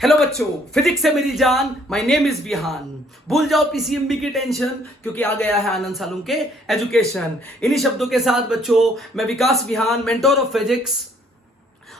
Hello बच्चों, physics से मेरी जान। My name is Vihaan. भूल जाओ पीसीएमबी की टेंशन, क्योंकि आ गया है आनंद सालुंके एजुकेशन। इन्हीं शब्दों के साथ बच्चों, मैं विकास विहान, मेंटोर ऑफ फिजिक्स,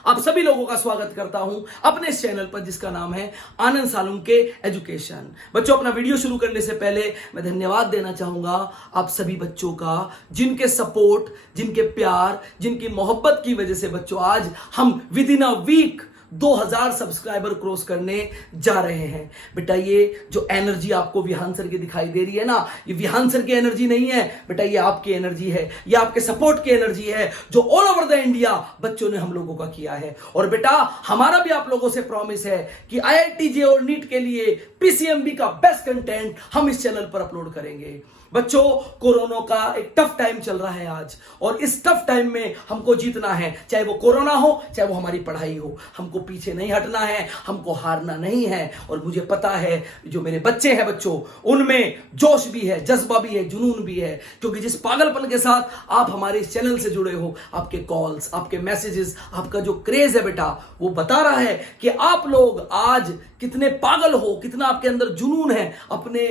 आप सभी लोगों का स्वागत करता हूं अपने इस चैनल पर जिसका नाम है आनंद सालुंके एजुकेशन। बच्चों, अपना वीडियो शुरू करने से पहले मैं धन्यवाद देना चाहूंगा आप सभी बच्चों का, जिनके सपोर्ट, जिनके प्यार, जिनकी मोहब्बत की वजह से बच्चों आज हम within a week 2000 subscriber cross करने जा रहे हैं। बेटा, ये जो एनर्जी आपको विहान सर की दिखाई दे रही है ना, ये विहान सर की एनर्जी नहीं है बेटा, ये आपकी एनर्जी है, ये आपके सपोर्ट की एनर्जी है जो ऑल ओवर द इंडिया बच्चों ने हम लोगों का किया है। और बेटा, हमारा भी आप लोगों से प्रॉमिस है कि आईआईटी जे और नीट के लिए पीसीएमबी का बेस्ट कंटेंट हम इस चैनल पर अपलोड करेंगे। बच्चों, कोरोना का एक टफ टाइम चल रहा है आज, और इस टफ टाइम में हमको जीतना है, चाहे वो कोरोना हो, चाहे वो हमारी पढ़ाई हो। हमको पीछे नहीं हटना है, हमको हारना नहीं है। और मुझे पता है जो मेरे बच्चे हैं बच्चों, उनमें जोश भी है, जज्बा भी है, जुनून भी है, क्योंकि जिस पागलपन के साथ आप हमारे इस चैनल से जुड़े हो, आपके कॉल्स, आपके मैसेजेस, आपका जो क्रेज है बेटा, वो बता रहा है कि आप लोग आज कितने पागल हो, कितना आपके अंदर जुनून है अपने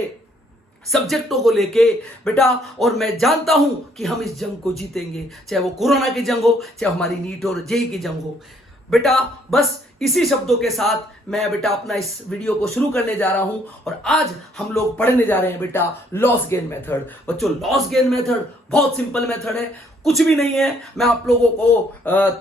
सब्जेक्टों को लेके बेटा। और मैं जानता हूं कि हम इस जंग को जीतेंगे, चाहे वो कोरोना की जंग हो, चाहे हमारी नीट और जेई की जंग हो। बेटा, बस इसी शब्दों के साथ मैं बेटा अपना इस वीडियो को शुरू करने जा रहा हूं, और आज हम लोग पढ़ने जा रहे हैं बेटा लॉस गेन मेथड। बच्चों, लॉस गेन मेथड बहुत सिंपल मेथड है, कुछ भी नहीं है। मैं आप लोगों को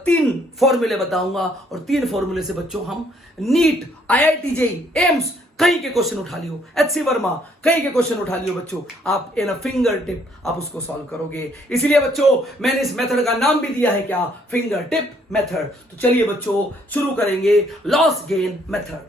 3 फॉर्मूले बताऊंगा, और 3 फॉर्मूले से बच्चों हम नीट, आईआईटी जेई, एम्स कहीं के क्वेश्चन उठा लियो, एचसी वर्मा कहीं के क्वेश्चन उठा लियो बच्चों, आप इन अ फिंगर टिप आप उसको सॉल्व करोगे। इसलिए बच्चों, मैंने इस मेथड का नाम भी दिया है क्या, फिंगर टिप मेथड। तो चलिए बच्चों, शुरू करेंगे लॉस गेन मेथड।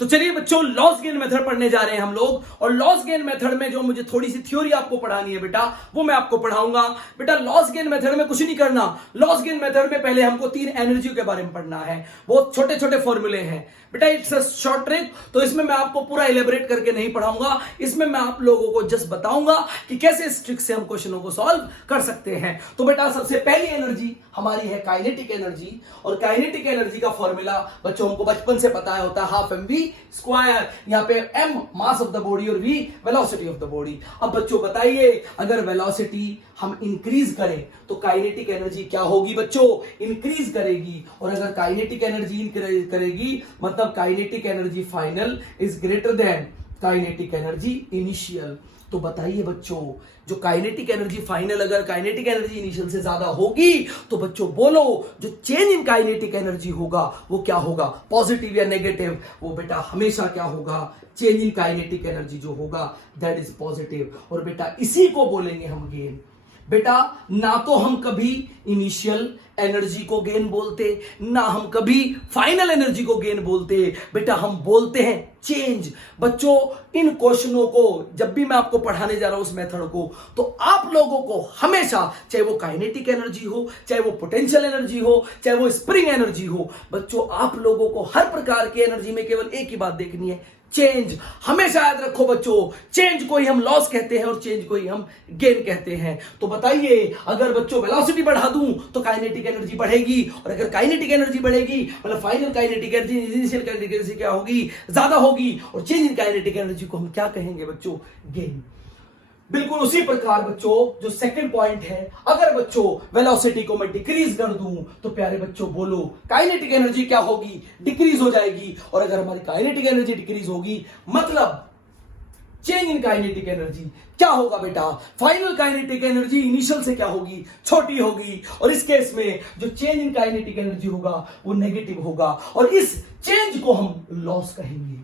तो चलिए बच्चों, लॉस गेन मेथड पढ़ने जा रहे हैं हम लोग, और लॉस गेन मेथड में जो मुझे थोड़ी सी थ्योरी आपको पढ़ानी है बेटा, वो मैं आपको पढ़ाऊंगा। बेटा, लॉस गेन मेथड में कुछ नहीं करना। लॉस गेन मेथड में पहले हमको 3 एनर्जी के बारे में पढ़ना है। बहुत छोटे छोटे फॉर्मूले हैं बेटा, इट्स अ शॉर्ट ट्रिक। तो इसमें मैं आपको पूरा इलेबोरेट करके नहीं पढ़ाऊंगा, इसमें मैं आप लोगों को जस्ट बताऊंगा कि कैसे इस ट्रिक से हम क्वेश्चनों को सॉल्व कर सकते हैं। तो बेटा, सबसे पहली एनर्जी हमारी है काइनेटिक एनर्जी, और काइनेटिक एनर्जी का फॉर्मूला बच्चों हमको बचपन से पता है, होता है हाफ mv स्क्वायर। यहां पे m mass of the body और v velocity of the body. अब बच्चों बताइए, अगर वेलोसिटी हम इंक्रीज करें तो काइनेटिक एनर्जी क्या होगी बच्चों, इंक्रीज करेगी। और अगर काइनेटिक एनर्जी इंक्रीज करेगी, मतलब kinetic energy final is greater than kinetic energy initial. तो बताइए बच्चों, जो काइनेटिक एनर्जी फाइनल अगर काइनेटिक एनर्जी इनिशियल से ज्यादा होगी, तो बच्चों बोलो जो चेंज इन काइनेटिक एनर्जी होगा वो क्या होगा, पॉजिटिव या नेगेटिव। वो बेटा हमेशा क्या होगा, चेंज इन काइनेटिक एनर्जी जो होगा दैट इज पॉजिटिव। और बेटा इसी को बोलेंगे हम गेन। बेटा, ना तो हम कभी इनिशियल एनर्जी को गेन बोलते, ना हम कभी फाइनल एनर्जी को गेन बोलते, बेटा हम बोलते हैं चेंज। बच्चों, इन क्वेश्चनों को जब भी मैं आपको पढ़ाने जा रहा हूं उस मेथड को, तो आप लोगों को हमेशा, चाहे वो काइनेटिक एनर्जी हो, चाहे वो पोटेंशियल एनर्जी हो, चाहे वो स्प्रिंग एनर्जी हो, बच्चों आप लोगों को हर प्रकार की एनर्जी में केवल एक ही बात देखनी है, चेंज। हमेशा याद रखो बच्चों, चेंज को ही हम लॉस कहते हैं और चेंज को ही हम गेन कहते हैं। तो बताइए, अगर बच्चों वेलोसिटी बढ़ा दूं तो काइनेटिक एनर्जी बढ़ेगी, और अगर काइनेटिक एनर्जी बढ़ेगी मतलब final kinetic energy initial kinetic energy क्या होगी, ज्यादा होगी। और चेंज इन काइनेटिक एनर्जी को हम क्या कहेंगे बच्चों, गेन। बिल्कुल उसी प्रकार बच्चों, जो सेकंड पॉइंट है, अगर बच्चों वेलोसिटी को मैं डिक्रीज कर दूं तो प्यारे बच्चों बोलो काइनेटिक एनर्जी क्या होगी, डिक्रीज हो जाएगी। और अगर हमारी काइनेटिक एनर्जी डिक्रीज होगी मतलब चेंज इन काइनेटिक एनर्जी क्या होगा बेटा, फाइनल काइनेटिक एनर्जी इनिशियल से क्या होगी, छोटी होगी। और इस केस में जो चेंज इन काइनेटिक एनर्जी होगा वो नेगेटिव होगा, और इस चेंज को हम लॉस कहेंगे।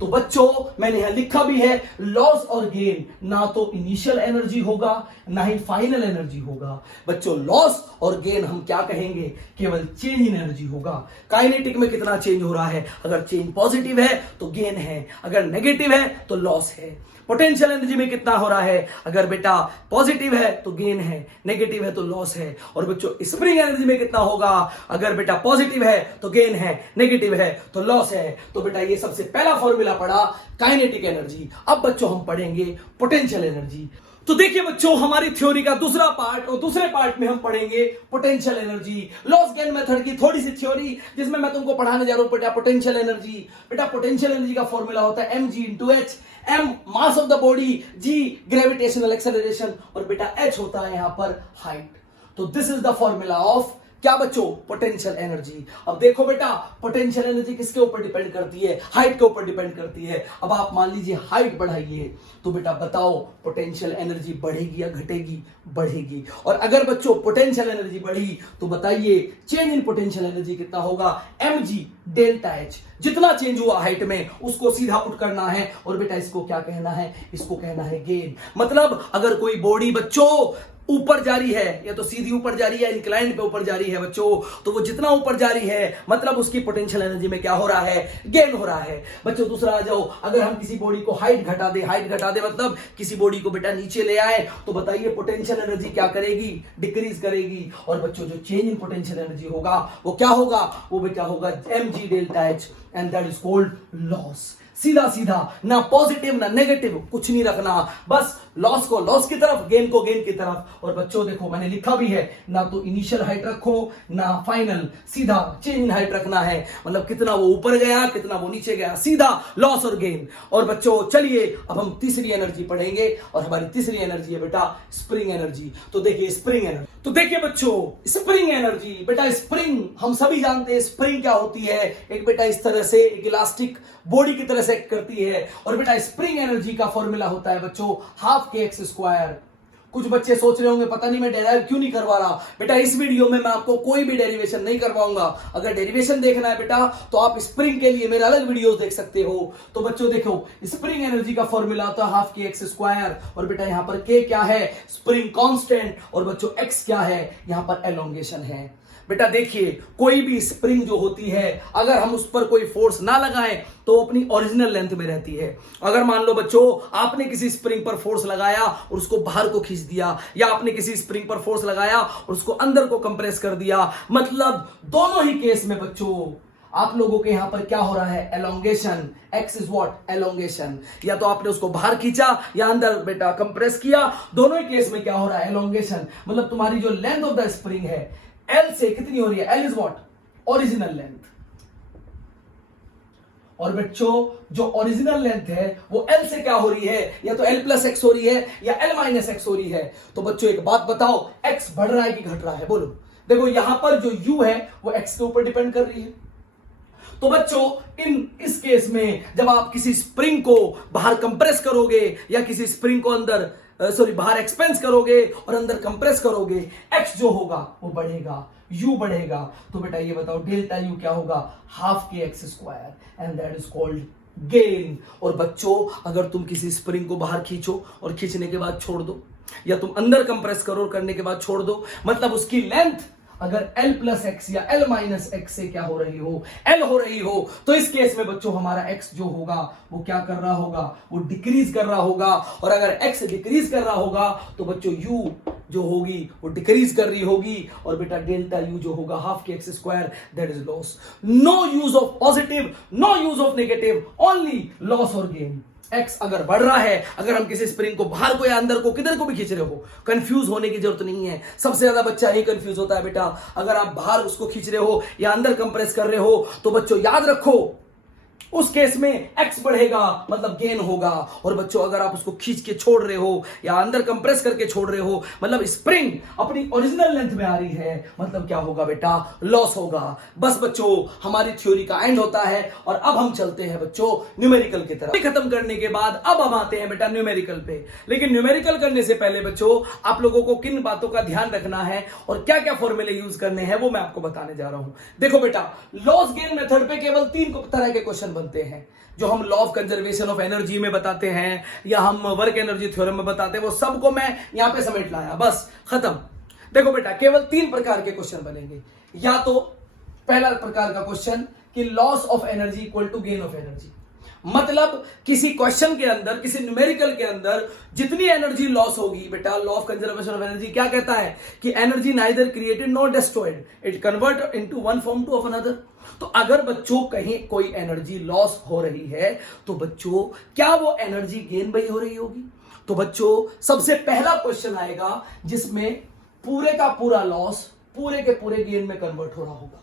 तो बच्चों, मैंने यहां लिखा भी है, लॉस और गेन ना तो इनिशियल एनर्जी होगा ना ही फाइनल एनर्जी होगा। बच्चों, लॉस और गेन हम क्या कहेंगे, केवल चेंज इन एनर्जी होगा। काइनेटिक में कितना चेंज हो रहा है, अगर चेंज पॉजिटिव है तो गेन है, अगर नेगेटिव है तो लॉस है। पोटेंशियल एनर्जी में कितना हो रहा है, अगर बेटा पॉजिटिव है तो गेन है, नेगेटिव है तो लॉस है। और बच्चों, स्प्रिंग एनर्जी में कितना होगा, अगर बेटा पॉजिटिव है तो गेन है, नेगेटिव है तो लॉस है। तो बेटा ये सबसे पहला फॉर्मूला पढ़ा काइनेटिक एनर्जी। अब बच्चों हम पढ़ेंगे पोटेंशियल एनर्जी। तो देखिए बच्चों, हमारी थ्योरी का दूसरा पार्ट, और दूसरे पार्ट में हम पढ़ेंगे potential energy, loss gain method की थोड़ी सी थ्योरी, जिसमें मैं तुमको पढ़ाने जा रहा हूं बेटा पोटेंशियल एनर्जी। बेटा पोटेंशियल एनर्जी का फॉर्मूला होता है mg into H. m mass of the body, g gravitational acceleration, और बेटा h होता है यहां पर हाइट। तो this is the formula of क्या बच्चों, पोटेंशियल एनर्जी। अब देखो बेटा, पोटेंशियल एनर्जी किसके ऊपर डिपेंड करती है, हाइट के ऊपर डिपेंड करती है। अब आप मान लीजिए हाइट बढ़ाइए, तो बेटा बताओ पोटेंशियल एनर्जी बढ़ेगी या घटेगी, बढ़ेगी। और अगर बच्चों पोटेंशियल एनर्जी बढ़ी तो बताइए चेंज इन पोटेंशियल एनर्जी कितना होगा, mg डेल्टा h। जितना चेंज हुआ हाइट में उसको सीधा पुट करना है, और बेटा इसको क्या कहना है, इसको कहना है गेन। मतलब अगर कोई बॉडी बच्चों ऊपर जा रही है, या तो सीधी ऊपर जा रही है, इंक्लाइंड पे ऊपर जा रही है बच्चों, तो वो जितना ऊपर जा रही है मतलब उसकी पोटेंशियल एनर्जी में क्या हो रहा है, गेन हो रहा है। बच्चों दूसरा आ जाओ, अगर हम किसी बॉडी को हाइट घटा दे, हाइट घटा दे मतलब किसी बॉडी को बेटा नीचे ले आए, तो बताइए पोटेंशियल एनर्जी क्या करेगी, डिक्रीज करेगी। और बच्चों जो चेंज इन पोटेंशियल एनर्जी होगा वो क्या होगा, वो बेटा होगा mg delta h, and that is called loss. सीधा सीधा, ना पॉजिटिव ना नेगेटिव, कुछ नहीं रखना, बस लॉस को लॉस की तरफ, गेन को गेन की तरफ। और बच्चों देखो मैंने लिखा भी है, ना तो इनिशियल हाइट रखो ना फाइनल, सीधा चेंज इन हाइट रखना है, मतलब कितना वो ऊपर गया कितना वो नीचे गया, सीधा लॉस और गेन। और बच्चों चलिए अब हम तीसरी एनर्जी पढ़ेंगे, और हमारी तीसरी एनर्जी है बेटा स्प्रिंग एनर्जी। तो देखिए स्प्रिंग एनर्जी, तो देखिए बच्चों स्प्रिंग एनर्जी, बेटा स्प्रिंग हम सभी जानते हैं स्प्रिंग क्या होती है, एक बेटा इस तरह से एक इलास्टिक बॉडी की तरह से एक्ट करती है। और बेटा स्प्रिंग एनर्जी का फॉर्मूला होता है बच्चों हाफ के एक्स स्क्वायर। कुछ बच्चे सोच रहे होंगे पता नहीं मैं डेराइव क्यों नहीं करवा रहा। बेटा इस वीडियो में मैं आपको कोई भी डेरिवेशन नहीं करवाऊंगा। अगर डेरिवेशन देखना है बेटा तो आप स्प्रिंग के लिए मेरे अलग वीडियोस देख सकते हो। तो बच्चों देखो स्प्रिंग एनर्जी का फॉर्मूला होता है हाफ के एक्स स्क्वायर, और बेटा यहां पर के क्या है, स्प्रिंग कांस्टेंट, और बच्चों एक्स क्या है, यहां पर एलोंगेशन है। बेटा देखिए कोई भी स्प्रिंग जो होती है अगर हम उस पर कोई फोर्स ना लगाएं तो अपनी ओरिजिनल लेंथ में रहती है। अगर मान लो बच्चों आपने किसी स्प्रिंग पर फोर्स लगाया और उसको बाहर को खींच दिया, या आपने किसी स्प्रिंग पर फोर्स लगाया और उसको अंदर को कंप्रेस कर दिया, मतलब दोनों ही केस में बच्चों आप लोगों के यहां पर क्या हो रहा है, elongation. X is what, elongation. या तो आपने उसको बाहर खींचा या अंदर बेटा कंप्रेस किया, दोनों ही केस में क्या हो रहा है, एलोंगेशन। मतलब तुम्हारी जो लेंथ ऑफ द स्प्रिंग है L से कितनी हो रही है, L is what, original length. और बच्चों जो ओरिजिनल लेंथ है वो L से क्या हो रही है, या तो L प्लस एक्स हो रही है या L माइनस एक्स हो रही है। तो बच्चों एक बात बताओ, x बढ़ रहा है कि घट रहा है, बोलो। देखो यहां पर जो u है वो x के ऊपर डिपेंड कर रही है। तो बच्चों इस केस में जब आप किसी स्प्रिंग को बाहर कंप्रेस करोगे या किसी स्प्रिंग को अंदर बाहर एक्सपेंस करोगे और अंदर कंप्रेस करोगे, एक्स जो होगा वो बढ़ेगा, यू बढ़ेगा। तो बेटा ये बताओ डेल्टा यू क्या होगा, half k x square, and that is called gain. और बच्चों अगर तुम किसी स्प्रिंग को बाहर खींचो और खींचने के बाद छोड़ दो, या तुम अंदर कंप्रेस करो और करने के बाद छोड़ दो, मतलब उसकी लेंथ अगर L प्लस एक्स या L माइनस एक्स से क्या हो रही हो, L हो रही हो, तो इस केस में बच्चों हमारा x जो होगा वो क्या कर रहा होगा, वो डिक्रीज कर रहा होगा। और अगर x डिक्रीज कर रहा होगा तो बच्चों u जो होगी वो डिक्रीज कर रही होगी। और बेटा डेल्टा u जो होगा half k x square, that is loss. No use of positive, no use of negative, only loss और गेन। एक्स अगर बढ़ रहा है, अगर हम किसी स्प्रिंग को बाहर को या अंदर को किधर को भी खींच रहे हो, कंफ्यूज होने की जरूरत नहीं है। सबसे ज्यादा बच्चा ही कंफ्यूज होता है बेटा, अगर आप बाहर उसको खींच रहे हो या अंदर कंप्रेस कर रहे हो। तो बच्चों याद रखो उस केस में x बढ़ेगा मतलब गेन होगा। और बच्चों अगर आप उसको खींच के छोड़ रहे हो या अंदर कंप्रेस करके छोड़ रहे हो, मतलब स्प्रिंग अपनी ओरिजिनल लेंथ में आ रही है, मतलब क्या होगा बेटा, लॉस होगा। बस बच्चों हमारी थ्योरी का एंड होता है और अब हम चलते हैं बच्चों न्यूमेरिकल की तरफ। खत्म करने के बाद अब हम आते हैं बेटा न्यूमेरिकल पे। लेकिन न्यूमेरिकल करने से पहले बच्चों आप लोगों को किन बातों का ध्यान रखना है और क्या क्या फॉर्मूले यूज करने हैं वो मैं आपको बताने जा रहा हूं। देखो बेटा लॉस गेन मेथड पे केवल 3 तरह के क्वेश्चन बनते हैं, जो हम law of conservation of energy में बताते हैं या हम वर्क एनर्जी थ्योरम में बताते हैं, वो सबको मैं यहां पे समेट लाया, बस खत्म। देखो बेटा केवल 3 प्रकार के क्वेश्चन बनेंगे। या तो पहला प्रकार का क्वेश्चन कि loss of energy equal to gain of energy, मतलब किसी क्वेश्चन के अंदर, किसी न्यूमेरिकल के अंदर जितनी एनर्जी लॉस होगी, बेटा law of conservation of energy क्या कहता है कि energy neither created not destroyed, it convert into one form two of another. तो अगर बच्चों कहीं कोई एनर्जी लॉस हो रही है तो बच्चों क्या वो एनर्जी गेन भी हो रही होगी? तो बच्चों सबसे पहला क्वेश्चन आएगा जिसमें पूरे का पूरा लॉस पूरे के पूरे गेन में कन्वर्ट हो रहा होगा।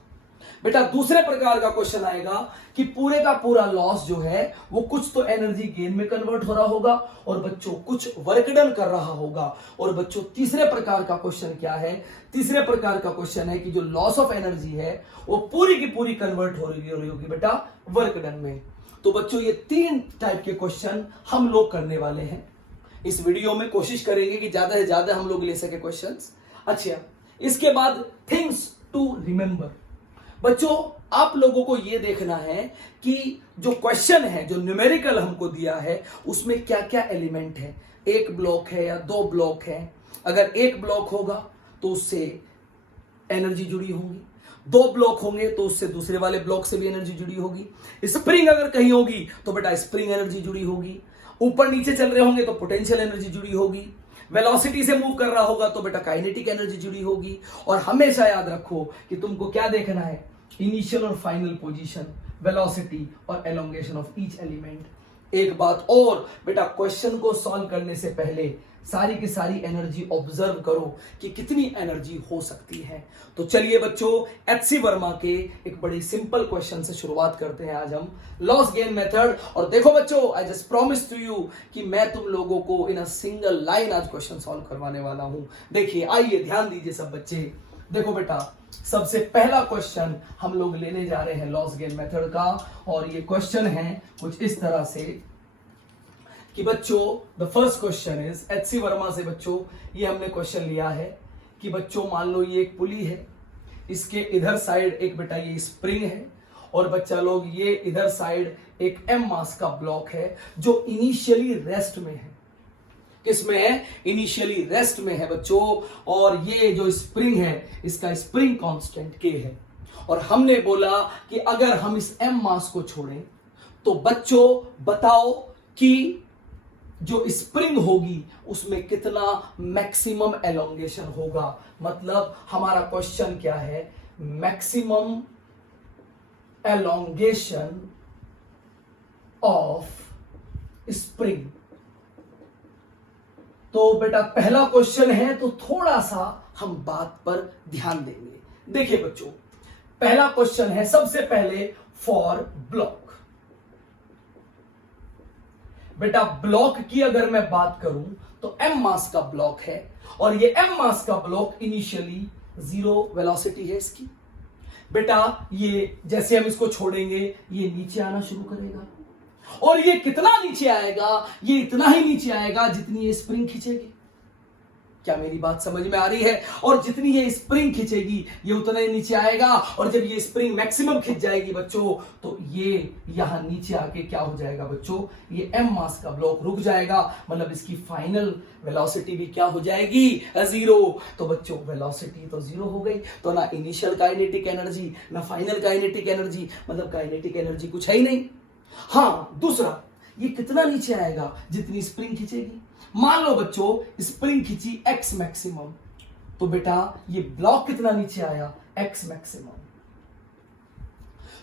बेटा दूसरे प्रकार का क्वेश्चन आएगा कि पूरे का पूरा लॉस जो है वो कुछ तो एनर्जी गेन में कन्वर्ट हो रहा होगा और बच्चों कुछ वर्क डन कर रहा होगा। और बच्चों तीसरे प्रकार का क्वेश्चन क्या है? तीसरे प्रकार का क्वेश्चन है कि जो लॉस ऑफ एनर्जी है वो पूरी की पूरी कन्वर्ट हो रही होगी बेटा वर्क डन में। तो बच्चों ये 3 टाइप के क्वेश्चन हम लोग करने वाले हैं इस वीडियो में। कोशिश करेंगे कि ज्यादा से ज्यादा हम लोग ले सके क्वेश्चंस। अच्छा, इसके बाद थिंग्स टू रिमेंबर। बच्चों आप लोगों को यह देखना है कि जो क्वेश्चन है, जो न्यूमेरिकल हमको दिया है, उसमें क्या क्या एलिमेंट है। एक ब्लॉक है या 2 ब्लॉक है। अगर एक ब्लॉक होगा तो उससे एनर्जी जुड़ी होगी, 2 ब्लॉक होंगे तो उससे दूसरे वाले ब्लॉक से भी एनर्जी जुड़ी होगी। स्प्रिंग अगर कहीं होगी तो बेटा स्प्रिंग एनर्जी जुड़ी होगी। ऊपर नीचे चल रहे होंगे तो पोटेंशियल एनर्जी जुड़ी होगी। वेलोसिटी से मूव कर रहा होगा तो बेटा काइनेटिक एनर्जी जुड़ी होगी। और हमेशा याद रखो कि तुमको क्या देखना है, इनिशियल और फाइनल पोजीशन, वेलोसिटी और एलोंगेशन ऑफ ईच एलिमेंट। एक बात और बेटा, क्वेश्चन को सॉल्व करने से पहले सारी की सारी एनर्जी ऑब्जर्व करो कि कितनी एनर्जी हो सकती है। तो चलिए बच्चों, एचसी वर्मा के एक बड़ी सिंपल क्वेश्चन से शुरुआत करते हैं आज हम, लॉस गेन मेथड। और देखो बच्चों, I just promise to you कि मैं तुम लोगों को इन अ सिंगल लाइन आज क्वेश्चन सॉल्व करवाने वाला हूं। देखिए, आइए ध्यान दीजिए सब बच्चे। देखो बेटा, सबसे पहला क्वेश्चन हम लोग लेने जा रहे हैं लॉस गेन मेथड का। और ये क्वेश्चन है कुछ इस तरह से कि बच्चों, the first question is HC Verma से। बच्चों ये हमने क्वेश्चन लिया है कि बच्चों मान लो ये एक पुली है, इसके इधर साइड एक बेटा ये स्प्रिंग है और बच्चा लोग ये इधर साइड एक एम मास का ब्लॉक है जो इनिशियली रेस्ट में है। किसमें है? इनिशियली रेस्ट में है बच्चों। और ये जो स्प्रिंग है इसका स्प्रिंग कांस्टेंट के है। और हमने बोला कि अगर हम इस एम मास को छोड़ें तो बच्चों बताओ कि जो स्प्रिंग होगी उसमें कितना मैक्सिमम एलोंगेशन होगा। मतलब हमारा क्वेश्चन क्या है, मैक्सिमम एलोंगेशन ऑफ स्प्रिंग। तो बेटा पहला क्वेश्चन है तो थोड़ा सा हम बात पर ध्यान देंगे। देखिए बच्चों, पहला क्वेश्चन है सबसे पहले फॉर ब्लॉक। बेटा ब्लॉक की अगर मैं बात करूं तो एम मास का ब्लॉक है और ये एम मास का ब्लॉक इनिशियली 0 वेलोसिटी है इसकी। बेटा ये जैसे हम इसको छोड़ेंगे ये नीचे आना शुरू करेगा और ये कितना नीचे आएगा, ये इतना ही नीचे आएगा जितनी ये स्प्रिंग खींचेगी। क्या मेरी बात समझ में आ रही है? और जितनी ये स्प्रिंग खींचेगी ये उतना ही नीचे आएगा। और जब ये स्प्रिंग मैक्सिमम खींच जाएगी बच्चों तो ये यहां नीचे आके क्या हो जाएगा बच्चों, ये एम मास का ब्लॉक रुक जाएगा। मतलब इसकी फाइनल वेलोसिटी भी क्या हो जाएगी, 0। तो बच्चों वेलोसिटी तो 0 हो गई, तो ना इनिशियल काइनेटिक एनर्जी ना फाइनल काइनेटिक एनर्जी, मतलब काइनेटिक एनर्जी कुछ है ही नहीं। हाँ, दूसरा, ये कितना नीचे आएगा, जितनी स्प्रिंग खींचेगी। मान लो बच्चों स्प्रिंग खींची एक्स मैक्सिमम, तो बेटा ये ब्लॉक कितना नीचे आया, एक्स मैक्सिमम।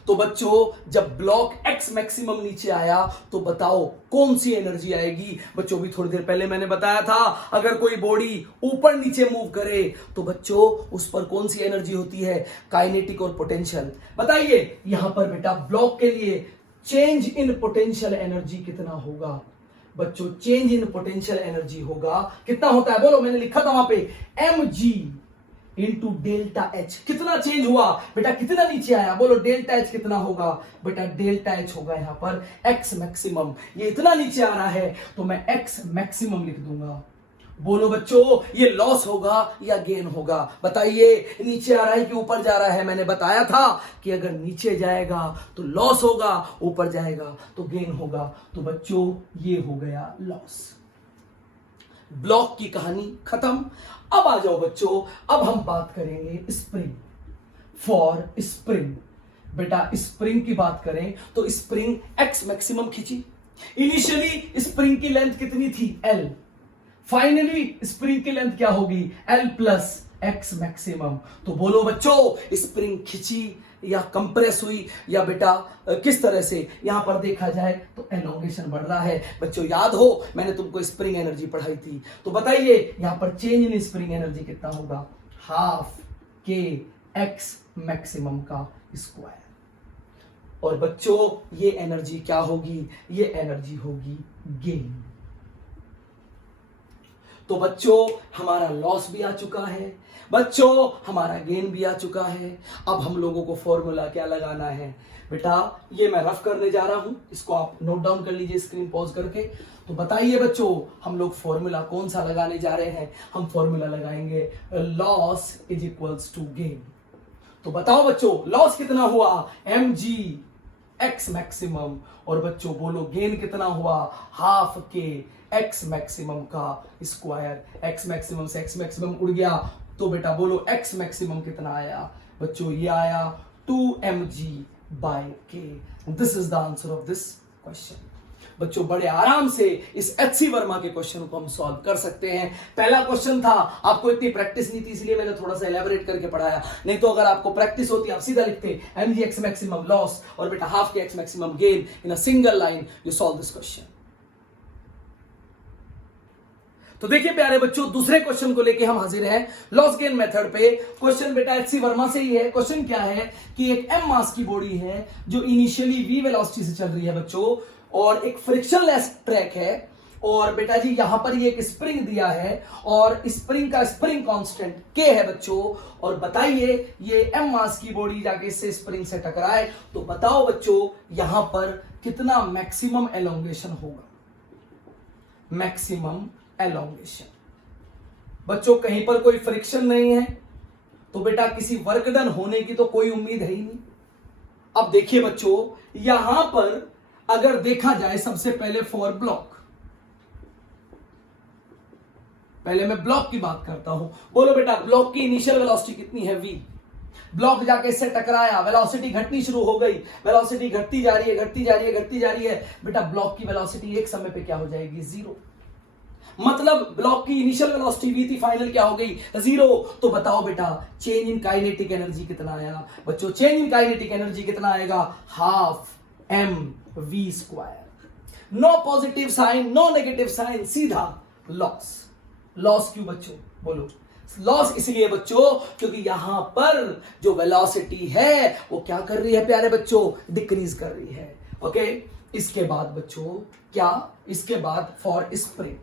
तो बच्चों जब ब्लॉक एक्स मैक्सिमम नीचे आया तो बताओ कौन सी एनर्जी आएगी। बच्चों भी थोड़ी देर पहले मैंने बताया था, अगर कोई बॉडी ऊपर नीचे मूव करे तो बच्चों उस पर कौन सी एनर्जी होती है, काइनेटिक और पोटेंशियल। बताइए यहां पर बेटा ब्लॉक के लिए चेंज इन पोटेंशियल एनर्जी कितना होगा। बच्चों चेंज इन पोटेंशियल एनर्जी होगा, कितना होता है बोलो, मैंने लिखा था वहां पे mg इंटू डेल्टा एच। कितना चेंज हुआ बेटा, कितना नीचे आया बोलो, डेल्टा एच कितना होगा बेटा, डेल्टा एच होगा यहां पर एक्स मैक्सिमम। ये इतना नीचे आ रहा है तो मैं एक्स मैक्सिमम लिख दूंगा। बोलो बच्चों ये लॉस होगा या गेन होगा, बताइए। नीचे आ रहा है कि ऊपर जा रहा है? मैंने बताया था कि अगर नीचे जाएगा तो लॉस होगा, ऊपर जाएगा तो गेन होगा। तो बच्चों ये हो गया लॉस। ब्लॉक की कहानी खत्म। अब आ जाओ बच्चों, अब हम बात करेंगे स्प्रिंग। फॉर स्प्रिंग, बेटा स्प्रिंग की बात करें तो स्प्रिंग एक्स मैक्सिमम खींची। इनिशियली स्प्रिंग की लेंथ कितनी थी, L। फाइनली स्प्रिंग की लेंथ क्या होगी, L प्लस एक्स मैक्सिमम। तो बोलो बच्चों, स्प्रिंग खिंची या कंप्रेस हुई या बेटा किस तरह से यहां पर देखा जाए तो एलोंगेशन बढ़ रहा है। बच्चों याद हो मैंने तुमको स्प्रिंग एनर्जी पढ़ाई थी, तो बताइए यहां पर चेंज इन स्प्रिंग एनर्जी कितना होगा, हाफ के एक्स मैक्सिमम का स्क्वायर। और बच्चों ये एनर्जी क्या होगी, ये एनर्जी होगी गेन। तो बच्चों हमारा लॉस भी आ चुका है, बच्चों हमारा गेन भी आ चुका है। अब हम लोगों को फॉर्मूला क्या लगाना है बेटा, ये मैं रफ करने जा रहा हूं, इसको आप नोट डाउन कर लीजिए स्क्रीन पॉज करके। तो बताइए बच्चों हम लोग फॉर्मूला कौन सा लगाने जा रहे हैं, हम फॉर्मूला लगाएंगे loss is equals to gain. तो बताओ बच्चों लॉस कितना हुआ, mg एक्स मैक्सिमम, और बच्चों बोलो गेन कितना हुआ, हाफ के एक्स मैक्सिमम का स्क्वायर। एक्स मैक्सिमम से एक्स मैक्सिमम उड़ गया, तो बेटा बोलो एक्स मैक्सिमम कितना आया, बच्चों ये आया 2mg बाय के। This is the answer of this question. बच्चों बड़े आराम से इस एचसी वर्मा के क्वेश्चन को हम सॉल्व कर सकते हैं। पहला क्वेश्चन था, आपको इतनी प्रैक्टिस नहीं थी इसलिए मैंने थोड़ा सा एलैबोरेट करके पढ़ाया, नहीं तो अगर आपको प्रैक्टिस होती आप सीधा लिखते mg एक्स मैक्सिमम लॉस और बेटा half k x maximum gain in a single line, you solve this question. तो देखिए प्यारे बच्चों दूसरे क्वेश्चन को लेके हम हाजिर हैं लॉस गेन मेथड पे। क्वेश्चन बेटा एचसी वर्मा से ही है। क्वेश्चन क्या है कि एक m मास की बॉडी है जो इनिशियली v वेलोसिटी से चल रही है बच्चों, और एक फ्रिक्शनलेस ट्रैक है, और बेटा जी यहां पर ये एक स्प्रिंग दिया है और स्प्रिंग का स्प्रिंग कांस्टेंट k है बच्चों। और बताइए ये m मास की बॉडी जाके इससे स्प्रिंग से टकराए, तो बताओ बच्चों यहां पर कितना मैक्सिमम एलोंगेशन होगा, मैक्सिमम एलोंगेशन। बच्चों कहीं पर कोई फ्रिक्शन नहीं है तो बेटा किसी वर्क डन होने की तो कोई उम्मीद है ही नहीं। अब देखिए बच्चों यहां पर अगर देखा जाए सबसे पहले फॉर ब्लॉक, पहले मैं ब्लॉक की बात करता हूं। बोलो बेटा ब्लॉक की इनिशियल वेलोसिटी कितनी है v, ब्लॉक जाके इससे टकराया, वेलोसिटी घटनी शुरू हो गई, वेलोसिटी घटती जा रही है घटती जा रही है घटती जा रही है, बेटा ब्लॉक की वेलोसिटी एक समय पे क्या हो जाएगी, जीरो। मतलब ब्लॉक की इनिशियल वेलोसिटी v थी, फाइनल क्या हो गई, जीरो। तो बताओ बेटा चेंज इन काइनेटिक एनर्जी कितना आया, बच्चों चेंज इन काइनेटिक एनर्जी कितना आएगा, half mv square. No positive sign no negative sign, सीधा लॉस। लॉस क्यों बच्चों, बोलो लॉस इसलिए बच्चों क्योंकि यहां पर जो वेलोसिटी है वो क्या कर रही है प्यारे बच्चों, डिक्रीज कर रही है। ओके इसके बाद बच्चों क्या, इसके बाद फॉर स्प्रिंग,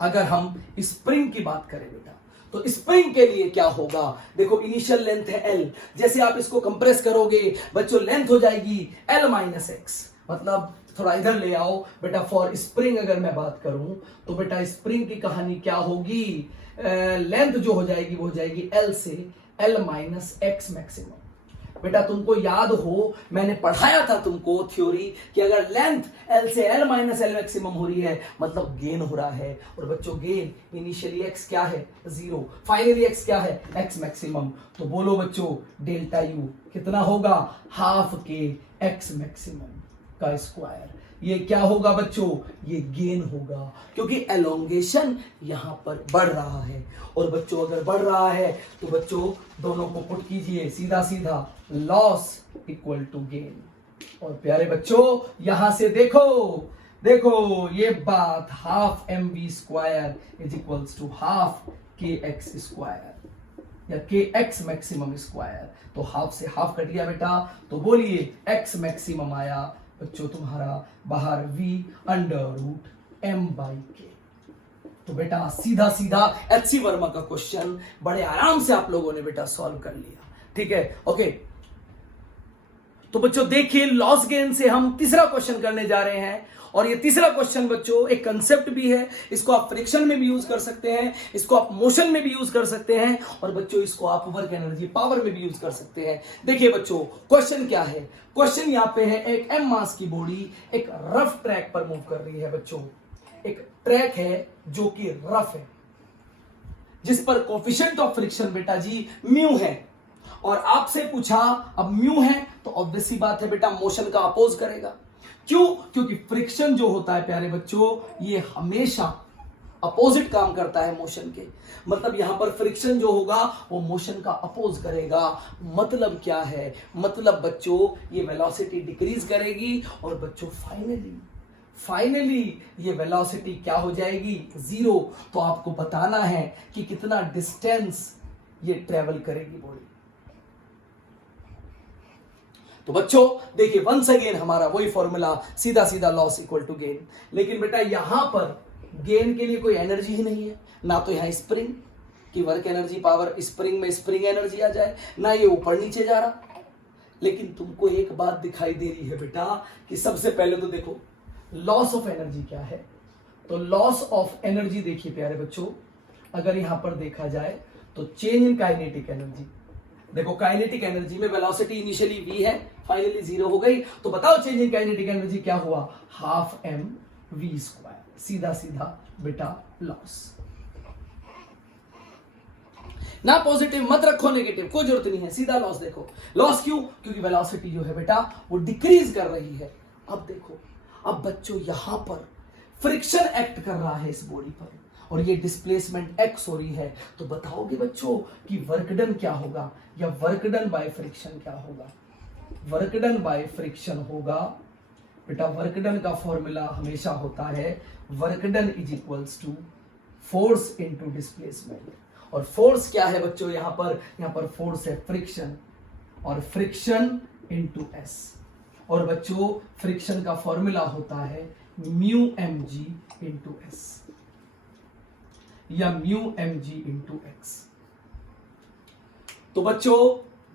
अगर हम स्प्रिंग की बात करें बेटा तो स्प्रिंग के लिए क्या होगा, देखो इनिशियल लेंथ है L, जैसे आप इसको कंप्रेस करोगे बच्चों लेंथ हो जाएगी L माइनस एक्स। मतलब थोड़ा इधर ले आओ बेटा, फॉर स्प्रिंग अगर मैं बात करूं तो बेटा स्प्रिंग की कहानी क्या होगी, लेंथ जो हो जाएगी वो हो जाएगी L से L माइनस एक्स मैक्सिमम। बेटा तुमको याद हो मैंने पढ़ाया था तुमको थ्योरी कि अगर लेंथ L से L माइनस एल मैक्सिमम हो रही है मतलब गेन हो रहा है, और बच्चों गेन इनिशियली x क्या है, जीरो, फाइनली x क्या है, x मैक्सिमम। तो बोलो बच्चों डेल्टा यू कितना होगा, हाफ के x मैक्सिमम का स्क्वायर। ये क्या होगा बच्चों, ये गेन होगा क्योंकि एलोंगेशन यहां पर बढ़ रहा है, और बच्चों अगर बढ़ रहा है तो बच्चों दोनों को पुट कीजिए सीधा सीधा, लॉस इक्वल टू गेन। और प्यारे बच्चों यहां से देखो देखो ये बात, half m v square is equals to half k x square या के एक्स मैक्सिमम स्क्वायर। तो हाफ से हाफ कट गया बेटा, तो बोलिए एक्स मैक्सिमम आया बच्चों तुम्हारा बाहर v under root m by k. तो बेटा सीधा सीधा एचसी वर्मा का क्वेश्चन बड़े आराम से आप लोगों ने बेटा सॉल्व कर लिया, ठीक है। ओके तो बच्चों देखिए लॉस गेन से हम तीसरा क्वेश्चन करने जा रहे हैं, और ये तीसरा क्वेश्चन बच्चों एक कंसेप्ट भी है, इसको आप फ्रिक्शन में भी यूज कर सकते हैं, इसको आप मोशन में भी यूज कर सकते हैं, और बच्चों इसको आप वर्क एनर्जी पावर में भी यूज कर सकते हैं। देखिए बच्चों क्वेश्चन क्या है, क्वेश्चन यहां पे है एक एम मास की बॉडी एक रफ ट्रैक पर मूव कर रही है बच्चों, एक ट्रैक है जो कि रफ है जिस पर कोफिशिएंट ऑफ फ्रिक्शन बेटा जी म्यू है, और आपसे पूछा अब म्यू है तो ऑब्वियस सी बात है बेटा मोशन का अपोज करेगा। क्यों, क्योंकि फ्रिक्शन जो होता है प्यारे बच्चों ये हमेशा अपोजिट काम करता है मोशन के। मतलब यहां पर फ्रिक्शन जो होगा वो मोशन का अपोज करेगा। मतलब क्या है, मतलब बच्चों ये वेलोसिटी डिक्रीज करेगी और बच्चों फाइनली ये वेलोसिटी क्या हो जाएगी, जीरो। तो आपको बताना है कि कितना डिस्टेंस ये ट्रेवल करेगी बॉडी। तो बच्चों देखिए वंस अगेन हमारा वही फॉर्मूला, सीधा सीधा लॉस इक्वल टू गेन। लेकिन बेटा यहां पर गेन के लिए कोई एनर्जी ही नहीं है, ना तो यहां स्प्रिंग की वर्क एनर्जी पावर, स्प्रिंग में स्प्रिंग एनर्जी आ जाए, ना ये ऊपर नीचे जा रहा। लेकिन तुमको एक बात दिखाई दे रही है बेटा कि सबसे पहले तो देखो लॉस ऑफ एनर्जी क्या है। तो लॉस ऑफ एनर्जी देखिए प्यारे बच्चों, अगर यहां पर देखा जाए तो चेंज इन काइनेटिक एनर्जी। देखो काइनेटिक एनर्जी में वेलोसिटी इनिशियली v है, फाइनली जीरो हो गई। तो बताओ चेंज इन काइनेटिक एनर्जी क्या हुआ, हाफ mv स्क्वायर। सीधा सीधा बेटा लॉस। ना पॉजिटिव मत रखो, नेगेटिव कोई जरूरत नहीं है, सीधा लॉस देखो। लॉस क्यों, क्योंकि वेलोसिटी जो है बेटा वो डिक्रीज कर रही है। अब देखो, अब बच्चों यहां पर फ्रिक्शन एक्ट कर रहा है इस बॉडी पर और ये डिस्प्लेसमेंट x हो रही है। तो बताओगे बच्चों कि वर्क डन क्या होगा, या वर्क डन बाय फ्रिक्शन क्या होगा। वर्क डन बाय फ्रिक्शन होगा बेटा, वर्क डन का फॉर्मूला हमेशा होता है work done is equals to force into displacement. और फोर्स क्या है बच्चों, यहां पर फोर्स है फ्रिक्शन, और फ्रिक्शन इनटू एस। और बच्चों फ्रिक्शन का फॉर्मूला होता है mu M G into S या mu M G into X. तो बच्चों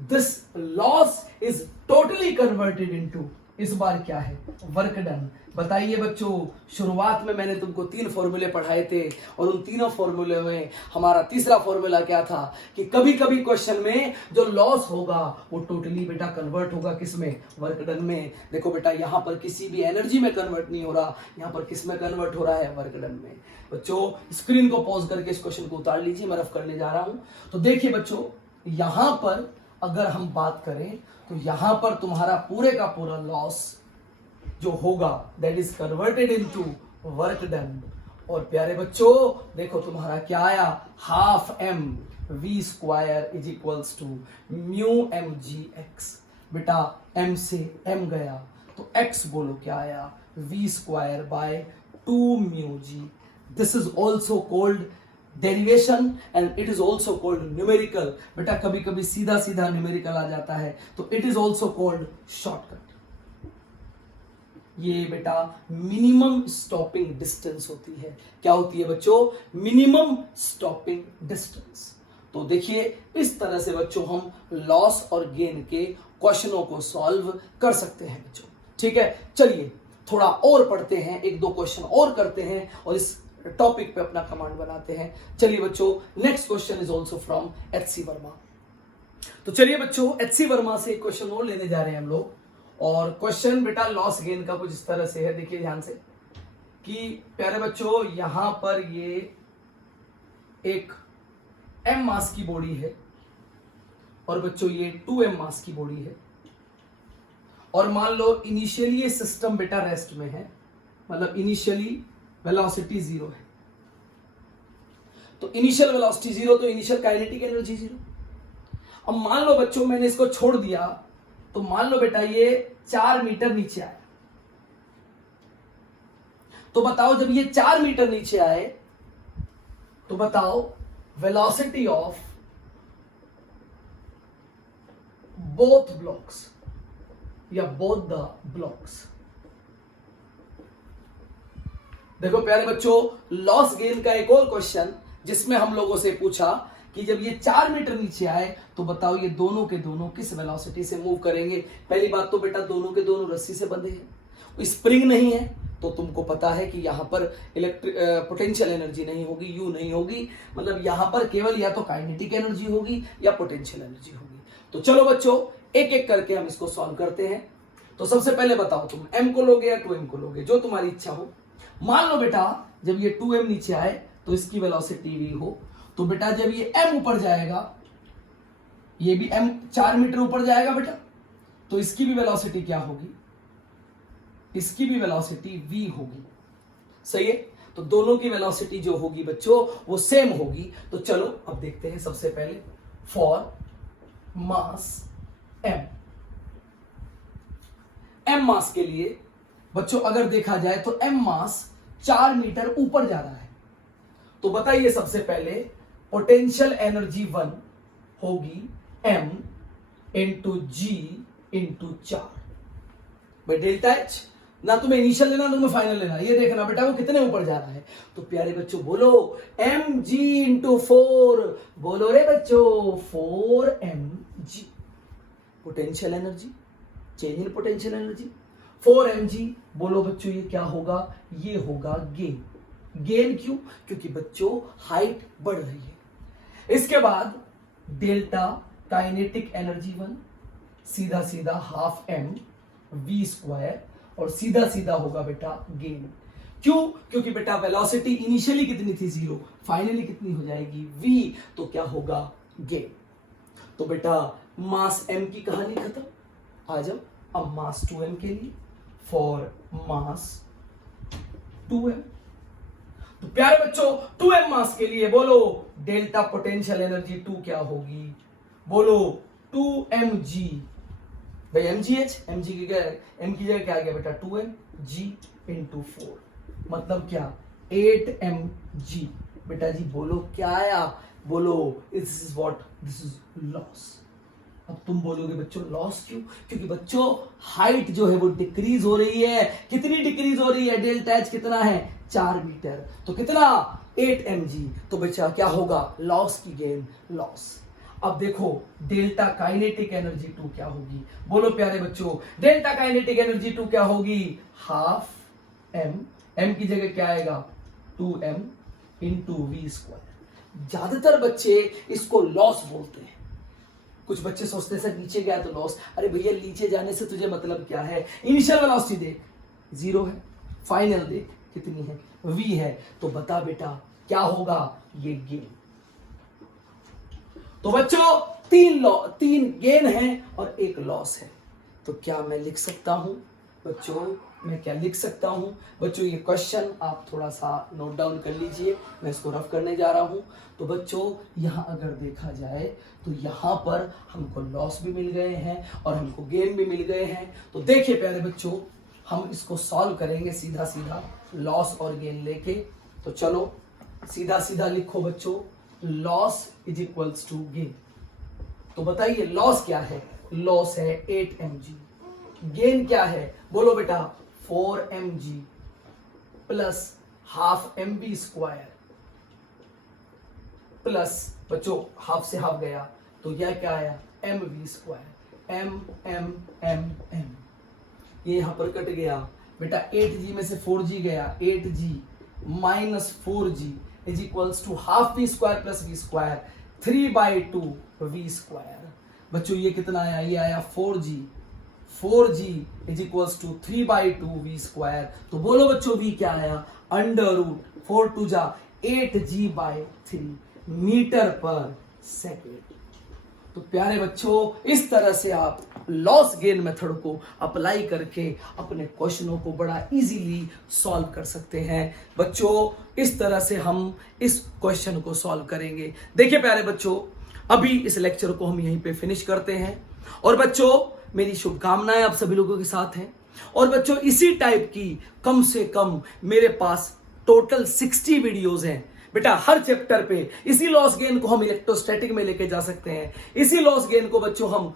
this loss is totally converted into, इस बार क्या है, वर्क डन। बताइए बच्चों, शुरुआत में मैंने तुमको 3 फॉर्मूले पढ़ाए थे और उन तीनों फॉर्मूले में हमारा तीसरा फॉर्मूला क्या था कि कभी कभी क्वेश्चन में जो लॉस होगा वो टोटली बेटा कन्वर्ट होगा किसमें, वर्क डन में। देखो बेटा यहां पर किसी भी एनर्जी में कन्वर्ट नहीं हो रहा, यहां पर किस में कन्वर्ट हो रहा है, वर्क डन में। बच्चों स्क्रीन को पॉज करके इस क्वेश्चन को उतार लीजिए, मैं रफ करने जा रहा हूं। तो देखिए बच्चों यहां पर अगर हम बात करें तो यहां पर तुम्हारा पूरे का पूरा लॉस जो होगा that is converted into work done. और प्यारे बच्चों देखो तुम्हारा क्या आया, half m v square is equals to mu M g x. बेटा एम से एम गया तो एक्स बोलो क्या आया, v square by 2 mu g. This is also called derivation and it is also called numerical. बेटा कभी कभी सीधा सीधा न्यूमेरिकल आ जाता है तो it is also called shortcut. ये बेटा मिनिमम स्टॉपिंग डिस्टेंस होती है। क्या होती है बच्चों, मिनिमम स्टॉपिंग डिस्टेंस। तो देखिए इस तरह से बच्चों हम लॉस और गेन के क्वेश्चनों को सॉल्व कर सकते हैं बच्चों। ठीक है, चलिए थोड़ा और पढ़ते हैं, 1-2 क्वेश्चन और करते हैं और इस टॉपिक पे अपना कमांड बनाते हैं। चलिए बच्चों next question is also from HC. Verma. तो चलिए बच्चों एच.सी. वर्मा से एक क्वेश्चन और लेने जा रहे हैं हम लोग। और क्वेश्चन बेटा लॉस गेन का कुछ इस तरह से है, देखिए ध्यान से कि प्यारे बच्चों यहां पर ये एक m मास की बॉडी है और बच्चों ये 2m मास की बॉडी है। और मान लो इनिशियली ये सिस्टम बेटा रेस्ट में है, मतलब इनिशियली वेलोसिटी 0 है। तो इनिशियल वेलोसिटी 0 तो इनिशियल काइनेटिक एनर्जी 0। अब मान लो बच्चों मैंने इसको छोड़ दिया तो मान लो बेटा ये 4 मीटर नीचे आया। तो बताओ जब ये 4 मीटर नीचे आए तो बताओ वेलोसिटी ऑफ बोथ ब्लॉक्स या बोथ द ब्लॉक्स। देखो प्यारे बच्चों लॉस गेन का एक और क्वेश्चन जिसमें हम लोगों से पूछा कि जब ये 4 मीटर नीचे आए तो बताओ ये दोनों के दोनों किस वेलोसिटी से मूव करेंगे। पहली बात तो बेटा दोनों के दोनों रस्सी से बंधे हैं, स्प्रिंग नहीं है तो तुमको पता है कि यहां पर पोटेंशियल एनर्जी नहीं होगी, यू नहीं होगी, मतलब यहां पर केवल या तो काइनेटिक एनर्जी होगी या पोटेंशियल एनर्जी होगी। तो चलो बच्चों एक एक करके हम इसको सॉल्व करते हैं। तो सबसे पहले बताओ तुम m को लोगे या 2m को लोगे, जो तुम्हारी इच्छा हो। मान लो बेटा जब ये 2m नीचे आए तो इसकी वेलोसिटी v हो, तो बेटा जब ये m ऊपर जाएगा, ये भी m 4 मीटर ऊपर जाएगा बेटा, तो इसकी भी वेलोसिटी क्या होगी, इसकी भी वेलोसिटी v होगी। सही है। तो दोनों की वेलोसिटी जो होगी बच्चों वो सेम होगी। तो चलो अब देखते हैं सबसे पहले फॉर मास m। m मास के लिए बच्चों अगर देखा जाए तो m मास 4 मीटर ऊपर जा रहा है। तो बताइए सबसे पहले पोटेंशियल एनर्जी 1 होगी m इंटू जी इंटू 4। भाई डेल्टा एच ना तुम्हें इनिशियल लेना ना तुम्हें फाइनल लेना, ये देखना बेटा वो कितने ऊपर जा रहा है। तो प्यारे बच्चों बोलो एम जी इंटू 4, बोलो रे बच्चों 4mg potential energy, change in potential energy 4mg। बोलो बच्चों ये क्या होगा, ये होगा गेन। गेन क्यों, क्योंकि बच्चों हाइट बढ़ रही है। इसके बाद डेल्टा काइनेटिक एनर्जी 1 सीधा सीधा हाफ m v स्क्वायर और सीधा सीधा होगा बेटा गेन। क्यों, क्योंकि बेटा वेलोसिटी इनिशियली कितनी थी 0, फाइनली कितनी हो जाएगी v, तो क्या होगा गेन। तो बेटा मास m की कहानी खत्म। आ जाओ अब मास 2m के लिए, फॉर मास 2m। तो प्यारे बच्चों 2m मास के लिए बोलो डेल्टा पोटेंशियल एनर्जी 2 क्या होगी, बोलो 2mg। भाई mgh, mg की क्या, m की जगह क्या आ गया बेटा 2mg इंटू 4, मतलब क्या 8mg। बेटा जी बोलो क्या आया, बोलो this is what, this is loss. अब तुम बोलोगे बच्चों लॉस क्यों, क्योंकि बच्चों हाइट जो है वो डिक्रीज हो रही है। कितनी डिक्रीज हो रही है, डेल्टा एच कितना है 4 मीटर, तो कितना 8mg। तो बच्चा क्या होगा लॉस की गेन, लॉस। अब देखो डेल्टा काइनेटिक एनर्जी 2 क्या होगी, बोलो प्यारे बच्चों डेल्टा काइनेटिक एनर्जी 2 क्या होगी, हाफ m की जगह क्या आएगा 2m इंटू वी स्क्वायर। ज्यादातर बच्चे इसको लॉस बोलते हैं। कुछ बच्चे सोचते हैं सर नीचे गया तो लॉस, अरे भैया नीचे जाने से तुझे मतलब क्या है, इनिशियल वेलोसिटी देख 0 है, फाइनल देख कितनी है v है, तो बता बेटा क्या होगा ये गेन। तो बच्चों 3 गेन है और 1 लॉस है। तो क्या मैं लिख सकता हूं बच्चों, मैं क्या लिख सकता हूं बच्चों, ये क्वेश्चन आप थोड़ा सा नोट डाउन कर लीजिए, मैं इसको रफ करने जा रहा हूं। तो बच्चों यहां अगर देखा जाए तो यहां पर हमको लॉस भी मिल गए हैं और हमको गेन भी मिल गए हैं। तो देखिए प्यारे बच्चों हम इसको सॉल्व करेंगे सीधा सीधा लॉस और गेन लेके। तो चलो सीधा सीधा लिखो बच्चों, loss is equals to gain. तो बताइए लॉस क्या है, लॉस है 8mg, गेन क्या है बोलो बेटा 4mg plus half mv square plus बच्चों हाफ से हाफ गया तो यह क्या आया mv स्क्वायर, m ये यहां पर कट गया बेटा, 8g में से 4g गया, 8g minus 4g is equals to half v square plus v square 3/2 v square. बच्चों ये कितना आया, ये आया 4g is equals to 3/2 v square. तो बोलो बच्चों v क्या आया, अंडर रूट 4 2 जा 8g/3 मीटर पर सेकेंड। तो प्यारे बच्चों इस तरह से आप लॉस गेन मेथड को अप्लाई करके अपने क्वेश्चनों को बड़ा इजीली सॉल्व कर सकते हैं। बच्चों इस तरह से हम इस क्वेश्चन को सॉल्व करेंगे। देखिए प्यारे बच्चों अभी इस लेक्चर को हम यहीं पे फिनिश करते हैं और बच्चों मेरी शुभकामनाएं आप सभी लोगों के साथ हैं। और बच्चों इसी टाइप की कम से कम मेरे पास टोटल 60 वीडियोस हैं बेटा। हर चैप्टर पे इसी लॉस गेन को हम इलेक्ट्रोस्टैटिक में लेके जा सकते हैं, इसी लॉस गेन को बच्चों हम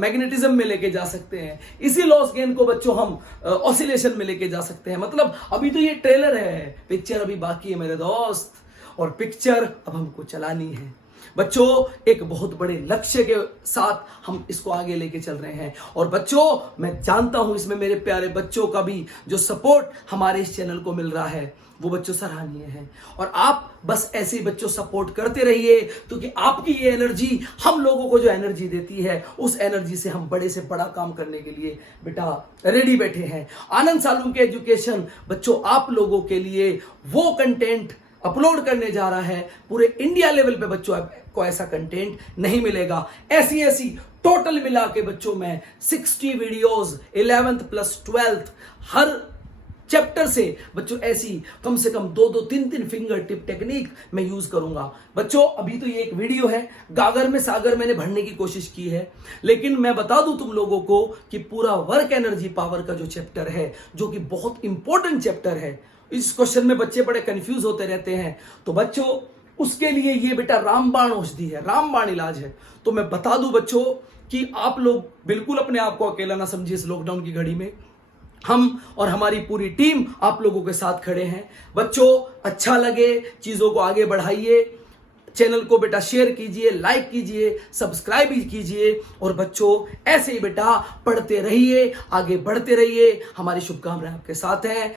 मैग्नेटिज्म में लेके जा सकते हैं, इसी लॉस गेन को बच्चों हम ऑसिलेशन में लेके जा सकते हैं। मतलब अभी तो ये ट्रेलर है, पिक्चर अभी बाकी है मेरे दोस्त, और पिक्चर अब हमको चलानी है। बच्चों एक बहुत बड़े लक्ष्य के साथ हम इसको आगे लेके चल रहे हैं। और बच्चों मैं जानता हूं इसमें मेरे प्यारे बच्चों का भी जो सपोर्ट हमारे इस चैनल को मिल रहा है वो बच्चों सराहनीय है। और आप बस ऐसे ही बच्चों सपोर्ट करते रहिए, क्योंकि आपकी ये एनर्जी हम लोगों को जो एनर्जी देती है उस एनर्जी से हम बड़े से बड़ा काम करने के लिए बेटा रेडी बैठे हैं। आनंद सालुम के एजुकेशन बच्चों आप लोगों के लिए वो कंटेंट अपलोड करने जा रहा है, पूरे इंडिया लेवल पे बच्चों को ऐसा कंटेंट नहीं मिलेगा। ऐसी टोटल मिला के बच्चों में 60 वीडियोस 11th प्लस 12th हर चैप्टर से बच्चों ऐसी कम से कम 2-2 3-3 फिंगर टिप टेक्निक मैं यूज करूंगा। बच्चों अभी तो ये एक वीडियो है, गागर में सागर मैंने भरने की कोशिश की है, लेकिन मैं बता दूं तुम लोगों को कि पूरा वर्क एनर्जी पावर का जो चैप्टर है, जो कि बहुत इंपॉर्टेंट चैप्टर है, इस क्वेश्चन में बच्चे बड़े कंफ्यूज होते रहते हैं। तो बच्चों उसके लिए ये बेटा रामबाण औषधि है, रामबाण इलाज है। तो मैं बता दूं बच्चों कि आप लोग बिल्कुल अपने आप को अकेला ना समझिए। इस लॉकडाउन की घड़ी में हम और हमारी पूरी टीम आप लोगों के साथ खड़े हैं। बच्चों अच्छा लगे, चीजों को आगे बढ़ाइए, चैनल को बेटा शेयर कीजिए, लाइक कीजिए, सब्सक्राइब भी कीजिए, और बच्चों ऐसे ही बेटा पढ़ते रहिए, आगे बढ़ते रहिए। हमारी शुभकामनाएं आपके साथ हैं।